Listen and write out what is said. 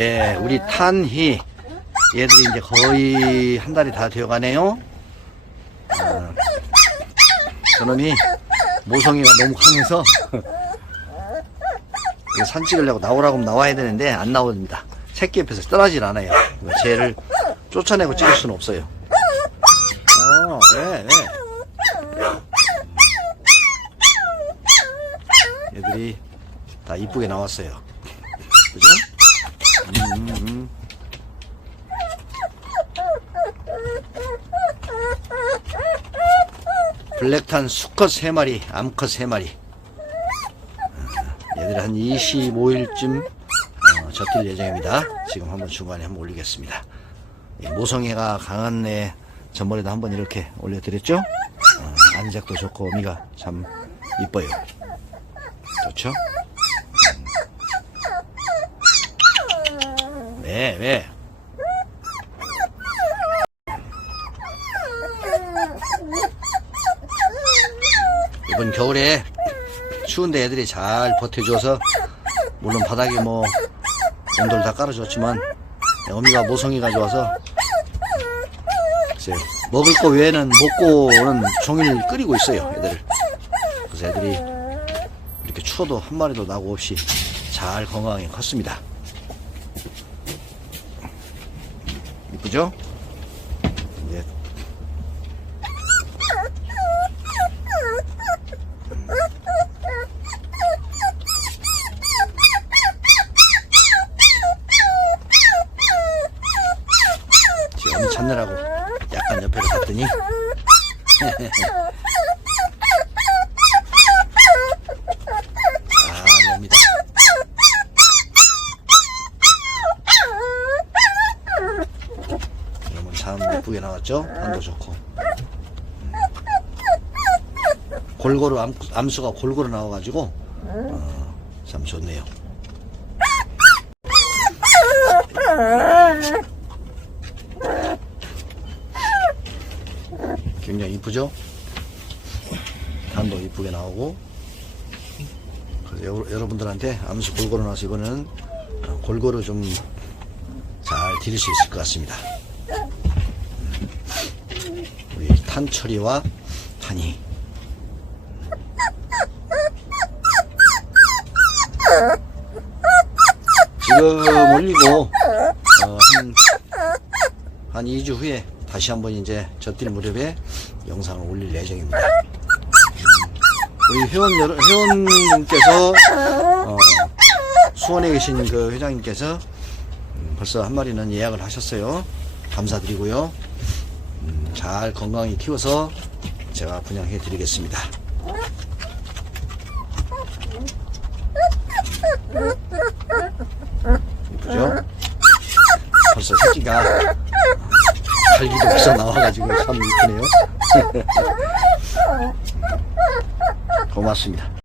예, 우리 탄희. 얘들이 이제 거의 한 달이 다 되어 가네요. 어, 저놈이 모성이가 너무 강해서 산 찍으려고 나오라고 하면 나와야 되는데 안 나옵니다. 새끼 옆에서 떠나질 않아요. 쟤를 쫓아내고 찍을 수는 없어요. 어, 왜, 왜. 얘들이 다 이쁘게 나왔어요. 블랙탄 수컷 3마리, 암컷 3마리. 얘들 한 25일쯤 어, 젖들 예정입니다. 지금 한번 중간에 한번 올리겠습니다. 이 모성애가 강한 애 전번에도 한번 이렇게 올려드렸죠? 어, 안색도 좋고 어미가 참 이뻐요. 좋죠? 왜? 이번 겨울에 추운데 애들이 잘 버텨줘서 물론 바닥에 뭐 온돌 다 깔아줬지만 어미가 모성이가 좋아서 글쎄 먹을 거 외에는 먹고는 종일 끓이고 있어요 애들을 그래서 애들이 이렇게 추워도 한 마리도 나고 없이 잘 건강하게 컸습니다 이쁘죠? 이제 지금 어미 찾느라고 약간 옆에로 갔더니 아 놉니다 여러분 참 예쁘게 나왔죠? 안도 좋고 음. 골고루 암, 암수가 골고루 나와가지고 어, 참 좋네요 굉장히 이쁘죠? 단도 이쁘게 나오고 그래서 여, 여러분들한테 암수 골고루 나와서 이번에는 어, 골고루 좀잘 드릴 수 있을 것 같습니다 음. 탄철이와 탄이 지금 올리고 어, 한, 한 2주 후에 다시 한번 이제 젖딜 무렵에 영상을 올릴 예정입니다. 음, 우리 회원 여러, 회원님께서 어, 수원에 계신 그 회장님께서 음, 벌써 한 마리는 예약을 하셨어요. 감사드리고요. 음, 잘 건강히 키워서 제가 분양해 드리겠습니다. 이쁘죠? 벌써 새끼가 살기도 벌써 나와가지고 참 이쁘네요. 고맙습니다.